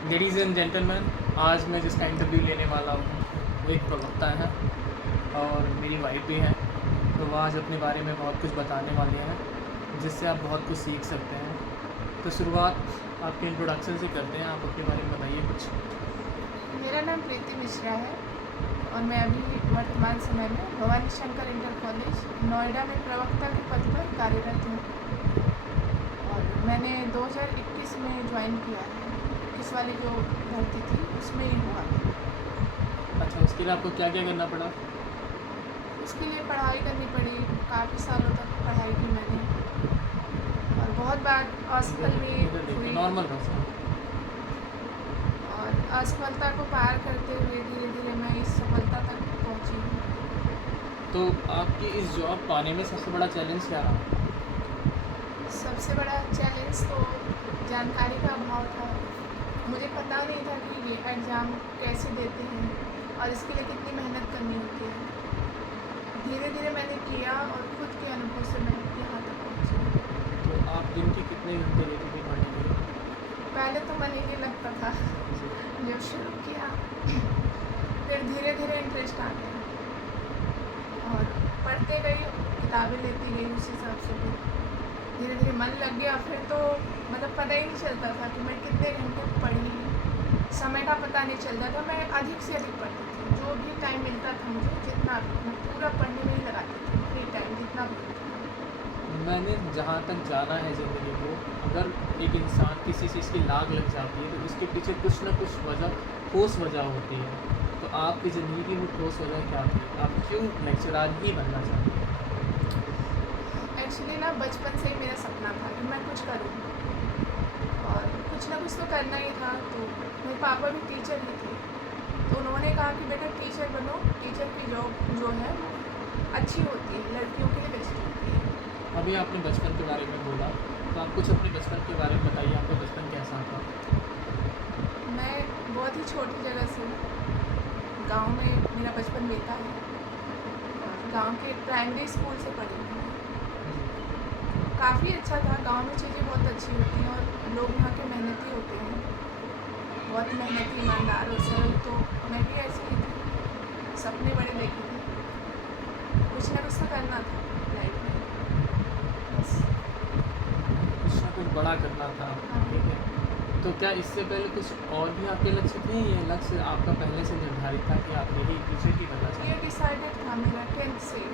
Ladies and gentleman, आज मैं जिसका इंटरव्यू लेने वाला हूँ वो एक प्रवक्ता है और मेरी वाइफ भी है। तो वो आज अपने बारे में बहुत कुछ बताने वाले हैं जिससे आप बहुत कुछ सीख सकते हैं। तो शुरुआत आपके इंट्रोडक्शन से करते हैं। आप अपने बारे में बताइए कुछ। मेरा नाम प्रीति मिश्रा है और मैं अभी वर्तमान समय में भवानी शंकर इंटर कॉलेज नोएडा में प्रवक्ता के पद पर कार्यरत हूँ। और मैंने 2021 में ज्वाइन किया है। 21 वाली जो भर्ती थी उसमें ही हुआ। अच्छा, उसके लिए आपको क्या क्या करना पड़ा? उसके लिए पढ़ाई करनी पड़ी, काफ़ी सालों तक पढ़ाई की मैंने और बहुत बार असफल भी इधर देखिए, हुई। नॉर्मल बस। और असफलता को पार करते हुए धीरे धीरे मैं इस सफलता तक पहुँची हूँ। तो आपकी इस जॉब पाने में सबसे बड़ा चैलेंज क्या रहा? सबसे बड़ा चैलेंज तो जानकारी का अभाव था। मुझे पता नहीं था कि ये एग्ज़ाम कैसे देते हैं और इसके लिए कितनी मेहनत करनी होती है। धीरे धीरे मैंने किया और खुद के अनुभव से मैं यहाँ तक पहुँची। तो आप दिन के कितने घंटे लेते थे पढ़ने के लिए? पहले तो मन ही नहीं लगता था जब शुरू किया, फिर धीरे धीरे इंटरेस्ट आ गया और पढ़ते गई, किताबें लेती गई, उस हिसाब से फिर धीरे धीरे मन लग गया। फिर तो मतलब पता ही नहीं चलता था कि मैं कितने घंटे पढ़ी, समय का पता नहीं चलता था। मैं अधिक से अधिक पढ़ती थी, जो भी टाइम मिलता था मुझे, जितना मैं पूरा पढ़ने में ही लगाती थी, फ्री टाइम जितना भी होता था। मैंने जहाँ तक जाना है ज़िंदगी को, अगर एक इंसान किसी चीज़ की लाग लग जाती है तो उसके पीछे कुछ ना कुछ वजह, ठोस वजह होती है। तो आपकी ज़िंदगी की वो ठोस वजह क्या थी? आप क्यों लेक्चरार ही बनना चाहते हैं? एक्चुअली ना बचपन से ही मेरा सपना था कि मैं कुछ करूँ और कुछ ना कुछ तो करना ही था। तो मेरे पापा भी टीचर ही थे, तो उन्होंने कहा कि बेटा टीचर बनो, टीचर की जॉब जो है वो अच्छी होती है, लड़कियों के लिए बेस्ट होती है। अभी आपने बचपन के बारे में बोला, तो आप कुछ अपने बचपन के बारे में बताइए। आपका बचपन कैसा था? मैं बहुत ही छोटी जगह से हूँ, गाँव में मेरा बचपन बीता है और गाँव के प्राइमरी स्कूल से पढ़ी हूँ। काफ़ी अच्छा था, गाँव में चीज़ें बहुत अच्छी होती हैं और लोग यहाँ के मेहनती होते हैं, बहुत मेहनती, ईमानदार और सरल। तो मैं भी ऐसी ही थी, सपने बड़े देखी थी, कुछ ना कुछ तो करना था लाइफ में, बस। कुछ ना कुछ बड़ा करना था, ठीक है। तो क्या इससे पहले कुछ और भी आपके लक्ष्य थे? ये लक्ष्य आपका पहले से निर्धारित था कि आप यही टीचर ही बनना चाहते ये हैं? डिसाइडेड था मेरा 10th से ही,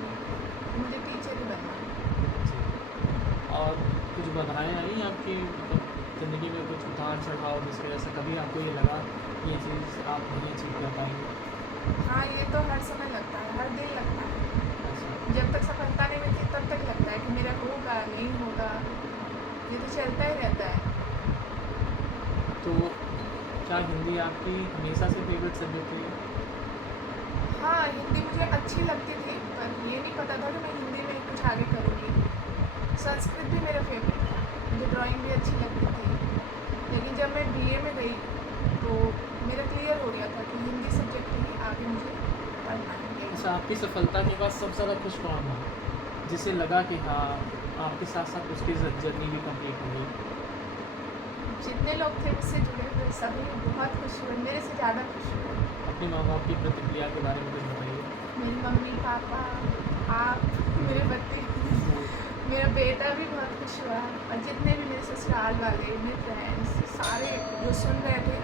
मुझे टीचर ही बनना है। और कुछ बाधाएँ आई आपकी, मतलब ज़िंदगी में कुछ उतार चढ़ाव जिसकी वजह से कभी आपको ये लगा कि ये चीज़ आप नहीं अचीव कर पाएंगे? हाँ, ये तो हर समय लगता है, हर दिन लगता है। ऐसा? जब तक सफलता नहीं मिलती तब तक लगता है कि मेरा होगा नहीं होगा, ये तो चलता ही रहता है। तो क्या हिंदी आपकी हमेशा से फेवरेट सब्जेक्ट रही? हाँ, हिंदी मुझे अच्छी लगती थी, पर ये नहीं पता था कि मैं हिंदी में कुछ आगे करूँगी। संस्कृत भी मेरा फेवरेट था, मुझे ड्राइंग भी अच्छी लगती थी, लेकिन जब मैं बीए में गई तो मेरा क्लियर हो गया था कि हिंदी सब्जेक्ट ही आगे मुझे पढ़ना है। अच्छा, आपकी सफलता के बाद सबसे ज़्यादा खुश कौन हुआ, जिसे लगा कि हाँ आपके साथ साथ उसकी जर्नी भी कंप्लीट हो गई? जितने लोग थे मुझसे जुड़े हुए सभी बहुत खुश हुए, मेरे से ज़्यादा खुश हुए। अपने माँ बाप की प्रतिक्रिया के बारे में कुछ बताइए। मेरी मम्मी पापा, आप, मेरे बच्चे, मेरा बेटा भी बहुत खुश हुआ और जितने भी मेरे ससुराल वाले, मेरे फ्रेंड्स, सारे जो सुन रहे थे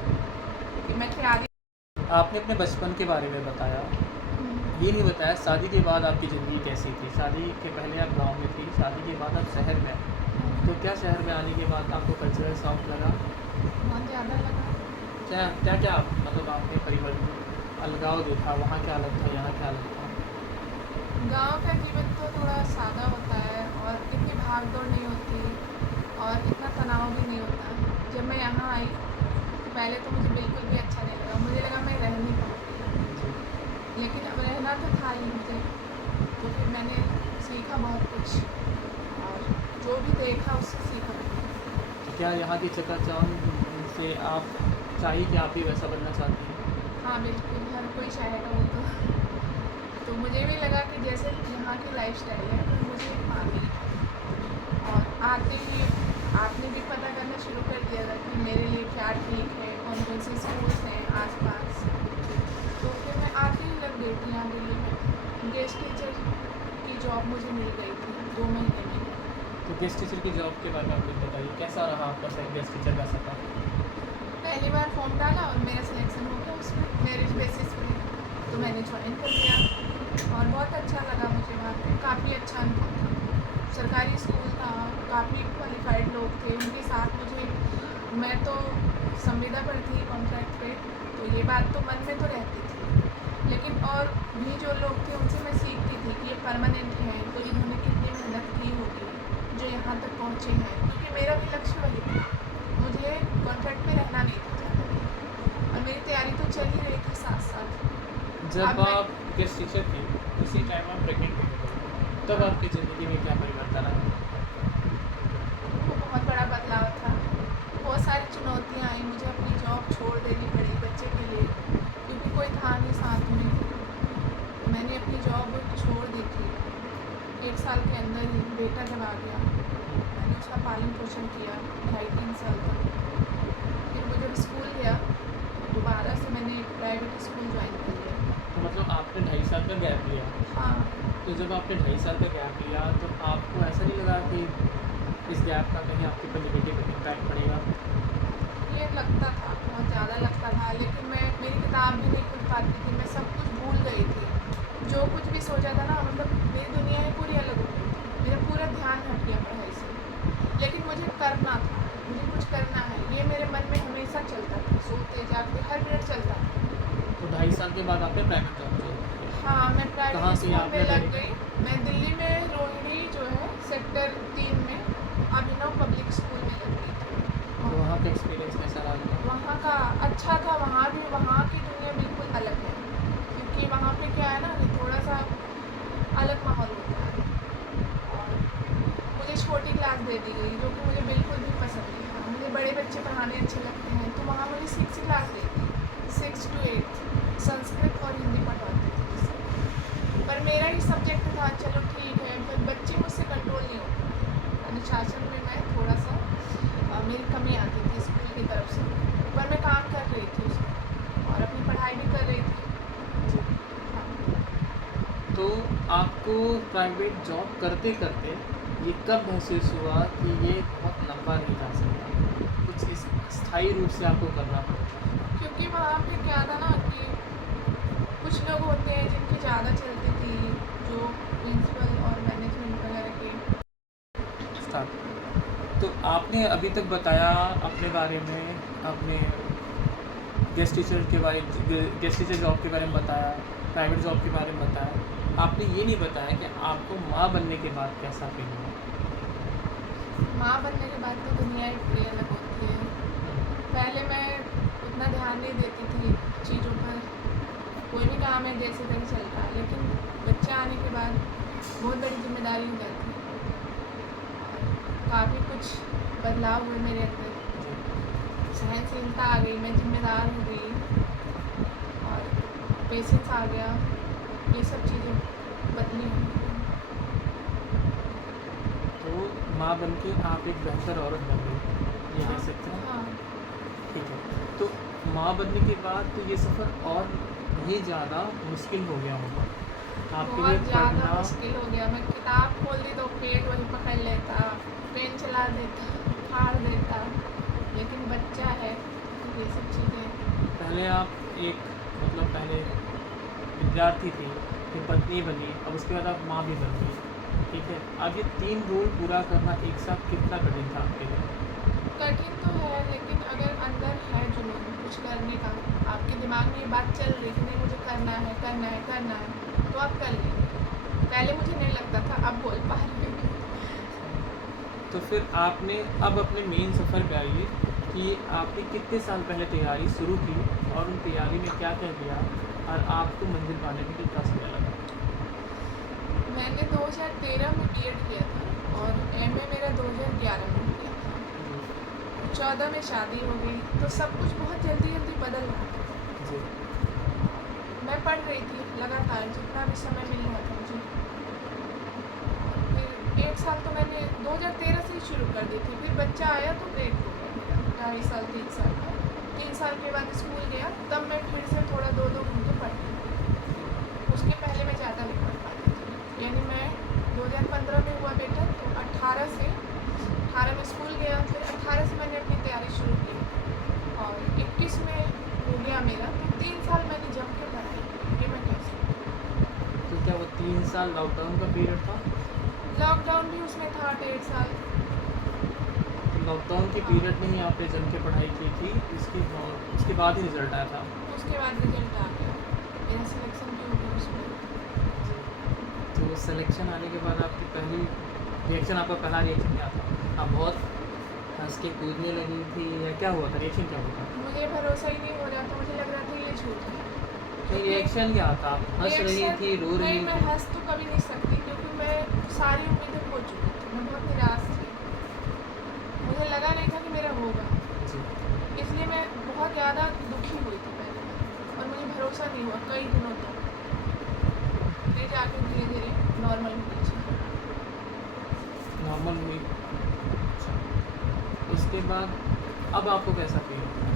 कि मैं तैयारी। आपने अपने बचपन के बारे में बताया, ये नहीं बताया शादी के बाद आपकी ज़िंदगी कैसी थी। शादी के पहले आप गांव में थी, शादी के बाद आप शहर में आए। तो क्या शहर में आने के बाद आपको कल्चरल शौक लगा? बहुत ज़्यादा लगा। क्या क्या क्या मतलब आपने परिवर्तन, अलगाव देखा? वहाँ क्या अलग था, यहाँ क्या अलग था? गांव का जीवन तो थोड़ा सादा होता है और इतनी भाग दौड़ नहीं होती और इतना तनाव भी नहीं होता। जब मैं यहाँ आई तो पहले तो मुझे बिल्कुल भी अच्छा नहीं लगा, मुझे लगा मैं रह नहीं पाऊँगी, लेकिन अब रहना तो था ही मुझे। तो फिर मैंने सीखा बहुत कुछ और जो भी देखा उससे सीखा। क्या यहाँ की चकाचौंध से आप चाहिए कि आप भी वैसा बनना चाहती हैं? हाँ बिल्कुल, हर कोई चाहेगा वो तो मुझे भी लगा कि जैसे यहाँ की लाइफस्टाइल है तो मुझे आनी है। और आते ही आपने भी पता करना शुरू कर दिया था कि मेरे लिए क्या ठीक है और इधर से स्कूल्स हैं आसपास, तो फिर मैं आती ही लग गई थी यहाँ दिल्ली में। गेस्ट टीचर की जॉब मुझे मिल गई थी 2 महीने में। तो गेस्ट टीचर की जॉब के बारे में आप कुछ बताइए, कैसा रहा आपका गेस्ट टीचर का सफ़र? पहली बार फॉर्म डाला और मेरा सिलेक्शन हो गया उसमें मेरिट बेसिस पे, तो मैंने ज्वाइन कर लिया और बहुत अच्छा लगा मुझे वहाँ पे। काफ़ी अच्छा अनुभव था। सरकारी स्कूल था, काफ़ी क्वालिफाइड लोग थे, उनके साथ मुझे, मैं तो संविदा पर थी कॉन्ट्रैक्ट पे, तो ये बात तो मन में तो रहती थी, लेकिन और भी जो लोग थे उनसे मैं सीखती थी कि ये परमानेंट हैं, तो इन्होंने कितनी मेहनत की होगी जो यहाँ तक पहुँचे हैं, क्योंकि मेरा भी लक्ष्य वही था, मुझे कॉन्ट्रैक्ट में रहना नहीं था ज़्यादा दिन, और मेरी तैयारी तो चल ही रही थी साथ साथ। जब अब मैं- आप गेस्ट टीचर थी उसी टाइम आप प्रेग्नेंट भी हो गई, तब आपकी ज़िंदगी में क्या परिवर्तन आया? वो बहुत बड़ा बदलाव था। बहुत सारी चुनौतियाँ आई, मुझे अपनी जॉब छोड़ देनी पड़ी बच्चे के लिए, क्योंकि कोई था नहीं साथ में। तो मैंने अपनी जॉब छोड़ दी थी। 1 साल के अंदर ही बेटा जब आ गया, मैंने उसका पालन पोषण किया 2.5-3 साल तक। फिर वो जब स्कूल गया, दोबारा से मैंने एक प्राइवेट स्कूल ज्वाइन कर लिया। तो मतलब आपने 2.5 साल का गैप लिया। हाँ, तो जब आपने 2.5 साल का गैप लिया तो आपको ऐसा नहीं लगा कि इस गैप का कहीं आपके ऊपर नेगेटिव इम्पैक्ट पड़ेगा? ये लगता था, बहुत ज़्यादा लगता था, लेकिन मेरी किताब भी नहीं खुल पाती थी, मैं सब कुछ भूल गई थी। जो कुछ भी सोचा था ना, मतलब मेरी दुनिया ही पूरी अलग हो गई थी, मेरा पूरा ध्यान हट गया पढ़ाई से। लेकिन मुझे करना था, मुझे कुछ करना है, ये मेरे मन में हमेशा चलता था, सोते जागते हर मिनट चलता था। तो 2.5 साल के बाद आपने प्राइवेट जॉब ज्वाइन किया। हाँ, मैं कहाँ प्राइवेट से स्कूल आपने में लग करी? गई। मैं दिल्ली में रोहिणी जो है सेक्टर 3 में अभिनव पब्लिक स्कूल में लग गई थी। तो वहाँ का एक्सपीरियंस कैसा रहा? वहाँ का अच्छा था, वहाँ की दुनिया बिल्कुल अलग है, क्योंकि वहाँ पे क्या है ना कि थोड़ा सा अलग माहौल होता है। और मुझे छोटी क्लास दे दी गई, जो कि मुझे बिल्कुल भी पसंद नहीं था। मुझे बड़े बच्चे पढ़ाने अच्छे लगते हैं, तो वहाँ मुझे 6 क्लास दी थी, 6 to 8 संस्कृत और हिंदी पढ़ाती थी। पर मेरा ही सब्जेक्ट था, चलो ठीक है, पर बच्चे मुझसे कंट्रोल नहीं होते। अनुशासन में मैं थोड़ा सा मेरी कमी आती थी स्कूल की तरफ से, पर मैं काम कर रही थी उसमें और अपनी पढ़ाई भी कर रही थी। हाँ। तो आपको प्राइवेट जॉब करते करते ये कब महसूस हुआ कि ये बहुत लंबा नहीं जा सकता, कुछ इस स्थायी रूप से आपको करना पड़ेगा? क्योंकि वहाँ पे क्या था ना कि कुछ लोग होते हैं जिनकी ज़्यादा चलती थी, जो प्रिंसिपल और मैनेजमेंट वगैरह के। स्टार्ट। तो आपने अभी तक बताया अपने बारे में, अपने गेस्ट टीचर जॉब के बारे में बताया, प्राइवेट जॉब के बारे में बताया। आपने ये नहीं बताया कि आपको माँ बनने के बाद कैसा फील हुआ? माँ बनने के बाद तो दुनिया ही पूरी अलग होती है। पहले मैं उतना ध्यान नहीं देती थी चीज़ों पर, कोई भी काम है जैसे तैसे चल रहा है, लेकिन बच्चा आने के बाद बहुत बड़ी जिम्मेदारी हो जाती है। काफ़ी कुछ बदलाव हुए मेरे अंदर, सहनशीलता आ गई, मैं जिम्मेदार हो गई और पेशेंस आ गया, ये सब चीज़ें बदली हैं। तो माँ बन के आप एक बेहतर औरत बन गई, ये कह सकते हैं? हाँ, ठीक है। तो माँ बनने के बाद तो ये सफ़र और भी ज़्यादा मुश्किल हो गया होगा आपके लिए बहुत ज़्यादा पढ़ना। मुश्किल हो गया। मैं किताब खोल दी तो पेट वही पकड़ लेता, पेन चला देता, फाड़ देता, लेकिन बच्चा है, ये सब चीज़ें। पहले आप एक मतलब पहले विद्यार्थी थी, फिर पत्नी बनी, अब उसके बाद आप माँ भी बन गई, ठीक है। अब ये 3 रोल पूरा करना एक साथ कितना कठिन था आपके लिए? कठिन तो है, लेकिन अगर अंदर है जुनून कुछ करने का, आपके दिमाग में ये बात चल रही कि नहीं मुझे करना है, तो आप कर लेंगे। पहले मुझे नहीं लगता था, अब बोल पा रही हूँ। तो फिर आपने अब अपने मेन सफ़र पे आइए कि आपने कितने साल पहले तैयारी शुरू की और उन तैयारी में क्या क्या किया और आपको मंजिल पाने में कितना समय लगा? मैंने 2013 में बीएड किया था और एमए मेरा 2011 में किया था। 14 में शादी हो गई, तो सब कुछ बहुत जल्दी जल्दी बदल रहा था। जी। मैं पढ़ रही थी लगातार, जितना भी समय मिल रहा था मुझे। फिर 1 साल तो मैंने 2013 से ही शुरू कर दी थी, फिर बच्चा आया तो ब्रेक हो गया मेरा, 2.5 साल 3 साल का। 3 साल के बाद तब मैं फिर से थोड़ा 2-2 घंटे पढ़ती हूँ। उसके पहले मैं ज़्यादा नहीं पढ़ पाती थी। यानी मैं 2015 में हुआ बेटा, तो 18 में स्कूल गया, फिर 18 से मैंने अपनी तैयारी शुरू की और 21 में हो गया मेरा, तो 3 साल मैंने जम के पढ़ाई की, ये मैं कह सकती हूँ। तो क्या वो 3 साल लॉकडाउन का पीरियड था? लॉकडाउन भी उसमें था 1.5 साल। तो लॉकडाउन के पीरियड में ही आपने जम के पढ़ाई की थी, उसके बाद ही रिजल्ट आया था? उसके बाद रिजल्ट आ गया, मेरा सिलेक्शन भी हो गया उसमें। तो सिलेक्शन आने के बाद आपकी आपका पहला रिएक्शन क्या था? आप बहुत हंस के कूदने लगी थी या क्या हुआ था? रिएक्शन क्या हुआ था? मुझे भरोसा ही नहीं हो रहा था, मुझे लग रहा था ये झूठ है। नहीं, रिएक्शन क्या था? आप हंस रही थी, रो रही नहीं, मैं थी? हंस तो कभी नहीं सकती क्योंकि मैं सारी उम्मीदें खो चुकी थी, मैं बहुत निराश थी। मुझे लगा नहीं था कि मेरा होगा, जी। इसलिए मैं बहुत ज़्यादा दुखी हुई थी पहले और मुझे भरोसा नहीं हुआ कई दिनों तक। फिर जाके धीरे धीरे नॉर्मल हो गई चीज़ें। नॉर्मल हुई। अच्छा, उसके बाद अब आपको कैसा फील होता है?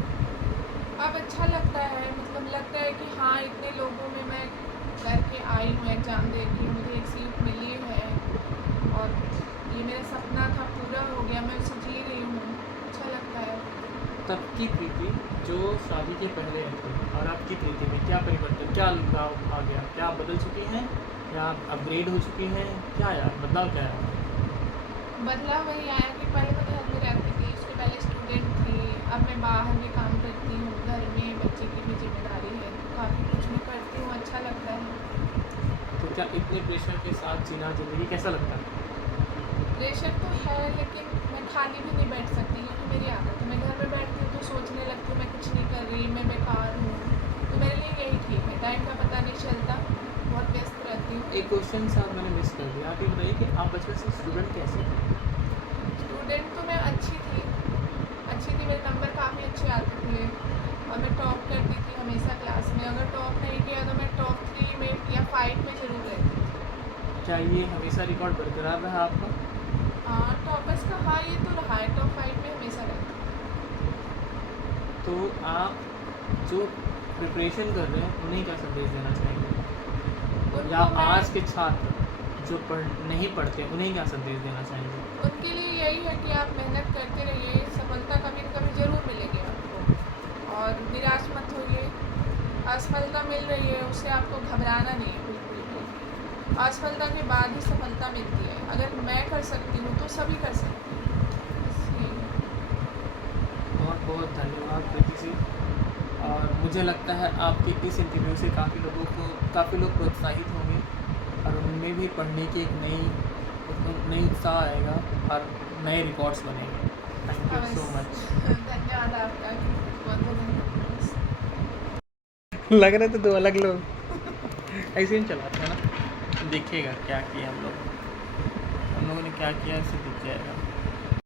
अब अच्छा लगता है, मतलब लगता है कि हाँ, इतने लोगों में मैं करके आई हूँ, एग्ज़ाम दे के मुझे एक सीट मिली है और ये मेरा सपना था, पूरा हो गया, मैं उसे जी रही हूँ, अच्छा लगता है। तब की प्रीति जो शादी के पहले थी और आपकी प्रीति में क्या परिवर्तन, क्या लगाव आ गया? क्या आप बदल चुकी हैं या आप अपग्रेड हो चुकी हैं? क्या आया बदलाव, क्या आया? बदलाव वही आया कि पहले मैं घर में रहती थी, उसके पहले स्टूडेंट थी, अब मैं बाहर भी काम करती हूँ, घर में बच्चे की भी जिम्मेदारी है, तो काफ़ी कुछ मैं करती हूँ, अच्छा लगता है। तो क्या इतने प्रेशर के साथ जीना ज़िंदगी कैसा लगता है? प्रेशर तो है, लेकिन मैं खाली भी नहीं बैठ सकती क्योंकि मेरी आदत है। मैं घर में बैठती हूँ तो सोचने लगती हूँ मैं कुछ नहीं कर रही, मैं बेकार हूँ, तो मेरे लिए यही ठीक है, टाइम का पता नहीं चलता, बहुत व्यस्त रहती हूँ। एक क्वेश्चन साहब मैंने मिस कर दिया, आप ये बताइए कि आप बचपन से स्टूडेंट कैसे थे? स्टूडेंट तो मैं अच्छी थी, मेरे नंबर काफ़ी अच्छे आते थे और मैं टॉप करती थी हमेशा क्लास में। अगर टॉप नहीं किया तो मैं टॉप 3 में या 5 में ज़रूर रहती थी। क्या ये हमेशा रिकॉर्ड बरकरार रहा आपका? हाँ, टॉपर्स का हाँ, ये तो रहा है, टॉप 5 में हमेशा रहती थी। तो आप जो प्रिपरेशन कर रहे हैं उन्हें क्या संदेश देना चाहेंगे? या उनको आज मैं के छात्र जो नहीं पढ़ते उन्हें क्या संदेश देना चाहेंगे? उनके लिए यही है कि आप मेहनत करते रहिए, सफलता कभी न कभी ज़रूर मिलेगी आपको और निराश मत होइए। असफलता मिल रही है, उससे आपको घबराना नहीं है बिल्कुल भी। असफलता के बाद ही सफलता मिलती है। अगर मैं कर सकती हूँ तो सभी कर सकते हैं, बस यही है। बहुत बहुत धन्यवाद प्रीति जी। और मुझे लगता है आपके इस इंटरव्यू से काफ़ी लोग प्रोत्साहित होंगे और उनमें भी पढ़ने की एक नई उत्साह आएगा और नए रिकॉर्ड्स बनेंगे। Thank you so much. धन्यवाद आपका, बहुत बहुत धन्यवाद। लग रहे थे दो अलग लोग। ऐसे ही चलाते हैं ना, देखिएगा क्या किया हम लोगों ने क्या किया इससे दिख जाएगा।